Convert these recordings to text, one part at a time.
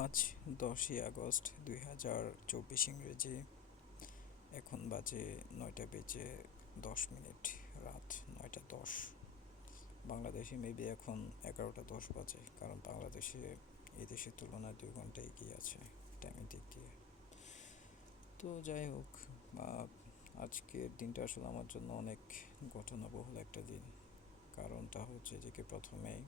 আজ 10ই আগস্ট 2024 ইংরেজি। এখন বাজে 9টা বেজে 10 মিনিট, রাত 9টা 10। বাংলাদেশে মেবি এখন 11টা 10 বাজে, কারণ বাংলাদেশে এই দেশের তুলনায় 2 ঘন্টা এগিয়ে আছে টাইমের দিক দিয়ে। তো যাই হোক, আজকের দিনটা আসলে আমার জন্য অনেক ঘটনাবহুল একটা দিন। কারণটা হচ্ছে যে কি, প্রথমেই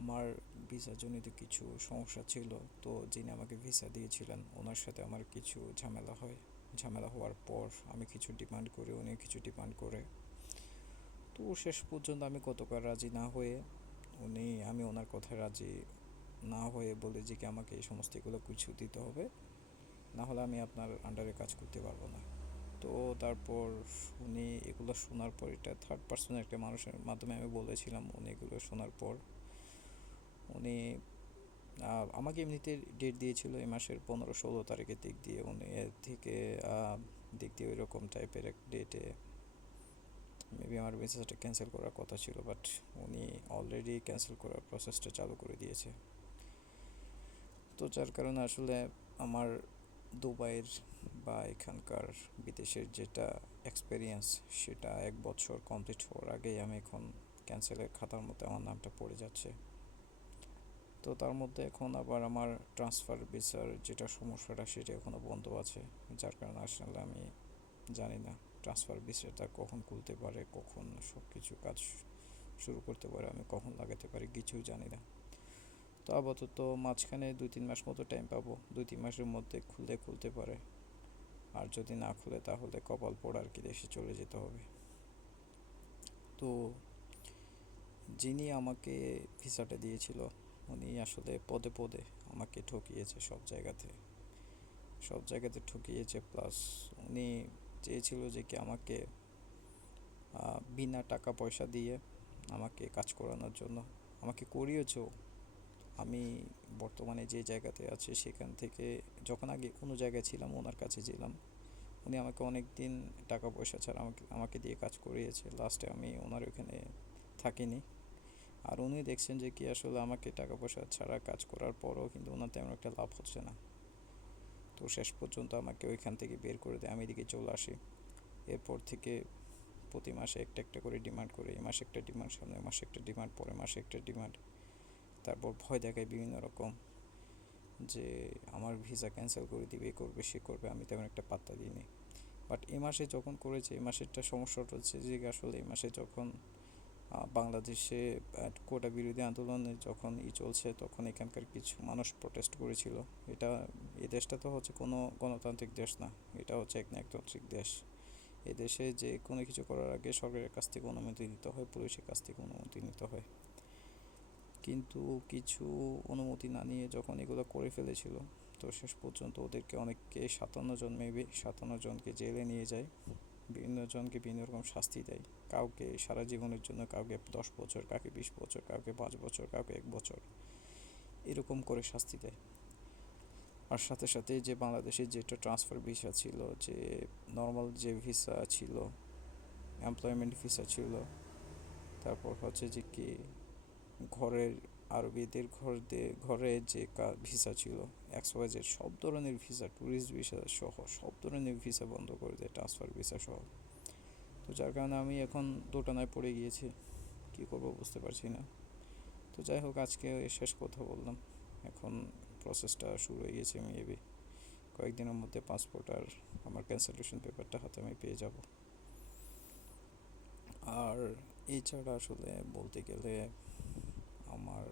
আমার ভিসাজনিত কিছু সমস্যা ছিল। তো যিনি আমাকে ভিসা দিয়েছিলেন ওনার সাথে আমার কিছু ঝামেলা হয়। ঝামেলা হওয়ার পর আমি কিছু ডিমান্ড করি, উনি কিছু ডিমান্ড করে। তো শেষ পর্যন্ত আমি গতকাল রাজি না হয়ে, আমি ওনার কথায় রাজি না হয়ে বলে যে কি আমাকে এই সমস্ত এগুলো কিছু দিতে হবে, না হলে আমি আপনার আন্ডারে কাজ করতে পারবো না। তো তারপর উনি এগুলো শোনার পর, এটা থার্ড পার্সন একটা মানুষের মাধ্যমে আমি বলেছিলাম, উনি এগুলো শোনার পর উনি আমাকে এমনিতে ডেট দিয়েছিল এই মাসের 15-16 তারিখের দিক দিয়ে। উনি এর থেকে দিক দিয়ে ওই রকম টাইপের এক ডেটে মেবি আমার মেসেজটা ক্যান্সেল করার কথা ছিল, বাট উনি অলরেডি ক্যান্সেল করার প্রসেসটা চালু করে দিয়েছে। তো যার কারণে আসলে আমার দুবাইয়ের বা এখানকার বিদেশের যেটা এক্সপেরিয়েন্স, সেটা 1 বছর কমপ্লিট হওয়ার আগেই আমি এখন ক্যান্সেলের খাতার মধ্যে আমার নামটা পড়ে যাচ্ছে। তো তার মধ্যে এখন আবার আমার ট্রান্সফার ভিসার যেটা সমস্যাটা, সেটা এখনও বন্ধ আছে। যার কারণে আসলে আমি জানি না ট্রান্সফার ভিসাটা কখন খুলতে পারে, কখন সব কিছু কাজ শুরু করতে পারে, আমি কখন লাগাতে পারি, কিছুই জানি না। তো আপাতত মাঝখানে 2-3 মাস মতো টাইম পাবো, 2-3 মাসের মধ্যে খুলতে পারে। আর যদি না খুলে তাহলে কপাল পোড়া আর কি, দেশে চলে যেতে হবে। তো যিনি আমাকে ভিসাটা দিয়েছিল উনি আসলে পদে পদে আমাকে ঠকিয়েছে, সব জায়গাতে ঠকিয়েছে। প্লাস উনি চেয়েছিল যে কি আমাকে বিনা টাকা পয়সা দিয়ে আমাকে কাজ করানোর জন্য। আমাকে করিয়েছেও। আমি বর্তমানে যে জায়গাতে আছি সেখান থেকে, যখন আগে কোনো জায়গায় ছিলাম ওনার কাছে ছিলাম, উনি আমাকে অনেক দিন টাকা পয়সা ছাড়া আমাকে দিয়ে কাজ করিয়েছে। লাস্টে আমি ওনার ওখানে থাকিনি। আর উনি দেখছেন যে কি আসলে আমাকে টাকা পয়সা ছাড়া কাজ করার পরও কিন্তু ওনার তেমন একটা লাভ হচ্ছে না। তো শেষ পর্যন্ত আমাকে ওইখান থেকে বের করে দেয়, আমি এদিকে চলে আসি। এরপর থেকে প্রতি মাসে একটা একটা করে ডিমান্ড করে, এই মাসে একটা ডিমান্ড, সামনের মাসে একটা ডিমান্ড, পরের মাসে একটা ডিমান্ড। তারপর ভয় দেখায় বিভিন্ন রকম, যে আমার ভিসা ক্যান্সেল করে দিবে, এ করবে সে করবে। আমি তেমন একটা পাত্তা দিইনি। বাট এই মাসে যখন করেছে, এই মাসেরটা সমস্যাটা হচ্ছে যে আসলে এই মাসে যখন বাংলাদেশে কোটা বিরোধী আন্দোলনে যখন চলছে, তখন এখানকার কিছু মানুষ প্রটেস্ট করেছিল। এটা, এই দেশটা তো হচ্ছে কোনো গণতান্ত্রিক দেশ না, এটা হচ্ছে একনায়কতান্ত্রিক দেশ। এ দেশে যে কোনো কিছু করার আগে সরকারের কাছ থেকে অনুমতি নিতে হয়, পুলিশের কাছ থেকে অনুমতি নিতে হয়। কিন্তু কিছু অনুমতি না নিয়ে যখন এগুলো করে ফেলেছিল, তো শেষ পর্যন্ত ওদেরকে অনেককে, 57 জন মেবি, 57 জনকে জেলে নিয়ে যায়। বিভিন্ন জনকে বিভিন্ন রকম শাস্তি দেয়। কাউকে সারা জীবনের জন্য, কাউকে 10 বছর, কাউকে 20 বছর, কাউকে 5 বছর, কাউকে 1 বছর, এরকম করে শাস্তি দেয়। আর সাথে সাথে যে বাংলাদেশের যেটা ট্রান্সফার ভিসা ছিল, যে নর্মাল যে ভিসা ছিল, এমপ্লয়মেন্ট ভিসা ছিল, তারপর হচ্ছে যে কি ঘরের, আরবিদের ঘরে যে ভিসা ছিল, XYZ সব ধরনের ভিসা, ট্যুরিস্ট ভিসা সহ সব ধরনের ভিসা বন্ধ করে দেয়, ট্রান্সফার ভিসা সহ। তো যার কারণে আমি এখন দোটানায় পড়ে গিয়েছি, কী করবো বুঝতে পারছি না। তো যাই হোক, আজকে শেষ কথা বললাম। এখন প্রসেসটা শুরু হয়ে গেছে, মেবি কয়েকদিনের মধ্যে পাসপোর্ট আর আমার ক্যান্সেলেশন পেপারটা হাতে আমি পেয়ে যাব। আর এছাড়া আসলে বলতে গেলে, আমার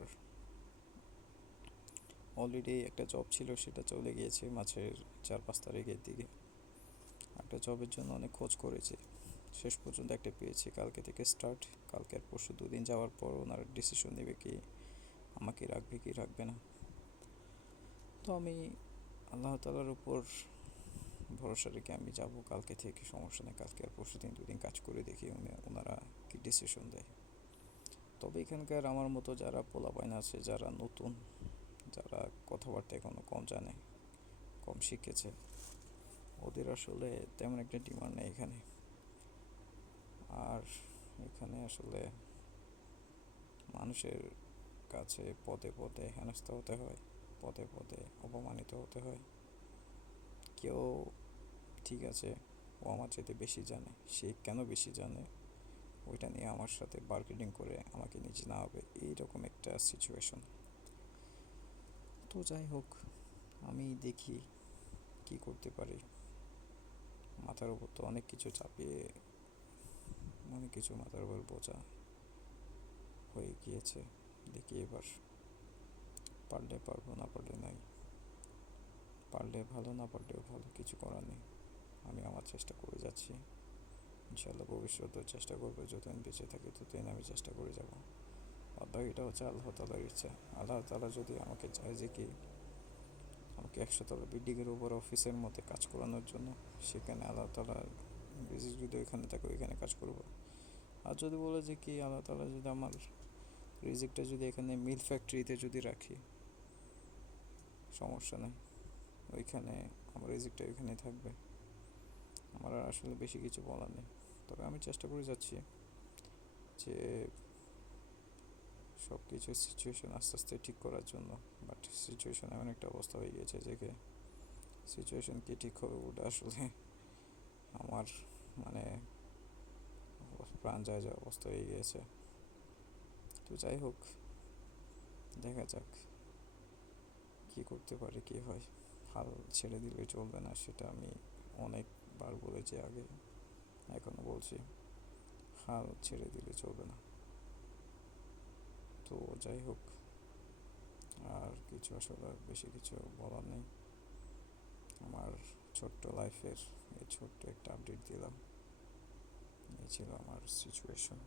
অলরেডি একটা জব ছিল, সেটা চলে গিয়েছে মাসের 4-5 তারিখের দিকে। একটা জবের জন্য অনেক খোঁজ করেছি, শেষ পর্যন্ত একটা পেয়েছি। কালকে থেকে স্টার্ট, কালকে আর পরশু 2 দিন যাওয়ার পর ওনারা ডিসিশন নেবে কি আমাকে রাখবে কি রাখবে না। তো আমি আল্লাহ তাআলার উপর ভরসা রেখে আমি যাব কালকে থেকে, সমস্যা নেই। কালকে আর পরশু দিন 2 দিন কাজ করে দেখি ওনারা কি ডিসিশন দেয়। তবে এখানকার আমার মতো যারা পোলাপাইন আছে, যারা নতুন, যারা কথাবার্তা এখনও কম জানে, কম শিখেছে, ওদের আসলে তেমন একটা ডিমান্ড নেই এখানে। আর এখানে আসলে মানুষের কাছে পদে পদে হেনস্থা হতে হয়। পদে পদে অপমানিত হতে হয়। কেউ ঠিক আছে, ও আমার চাইতে বেশি জানে, সে কেন বেশি জানে ওইটা নিয়ে আমার সাথে বার্গেনিং করে আমাকে নিচে নামাবে, এইরকম একটা সিচুয়েশন। তো যাই হোক, আমি দেখি কি করতে পারি। মাথার উপর তো অনেক কিছু চাপিয়ে, অনেক কিছু মাথার উপর বোঝা হয়ে গিয়েছে। দেখি এবার, পারলে পারবো, না পারলে নাই। পারলে ভালো, না পারলেও ভালো, কিছু করার নেই। আমি আমার চেষ্টা করে যাচ্ছি, ইনশাল্লাহ ভবিষ্যতেও চেষ্টা করবো, যতদিন বেঁচে থাকি ততদিন আমি চেষ্টা করে যাব। বাদ এটা হচ্ছে আল্লাহ তালার ইচ্ছা। আল্লাহ তালা যদি আমাকে চায় যে কি আমাকে 100 তলা বিল্ডিংয়ের উপর অফিসের মধ্যে কাজ করানোর জন্য, সেখানে আল্লাহ তালা রিজিক যদি ওইখানে থাকে ওইখানে কাজ করব। আর যদি বলে যে কি আল্লাহ তালা যদি আমার রিজিকটা যদি এখানে মিল ফ্যাক্টরিতে যদি রাখি, সমস্যা নেই, ওইখানে আমার রিজিকটা ওইখানেই থাকবে। আমার আর আসলে বেশি কিছু বলার নেই। তবে আমি চেষ্টা করে যাচ্ছি যে সব কিছু সিচুয়েশন আস্তে আস্তে ঠিক করার জন্য। বাট সিচুয়েশন এমন একটা অবস্থা হয়ে গিয়েছে যে সিচুয়েশন কি ঠিক হবে ওটা আসলে আমার মানে প্রাণ যায় যাওয়া অবস্থা হয়ে গিয়েছে। তো যাই হোক, দেখা যাক কি করতে পারি, কি হয়। হাল ছেড়ে দিলে চলবে না, সেটা আমি অনেকবার বলেছি আগে, এখনও বলছি, হাল ছেড়ে দিলে চলবে না। তো যাই হোক, আর কিছু আসলে বেশি কিছু বলার নেই। আমার ছোট্ট লাইফের এই ছোট্ট একটা আপডেট দিলাম। এই ছিল আমার সিচুয়েশন।